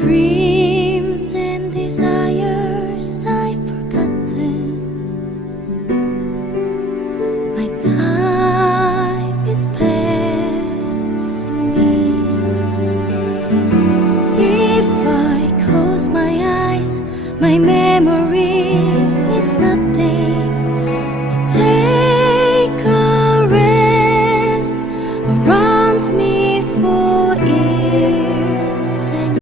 dreams and desires I've forgotten. My time is passing me. If I close my eyes, my memories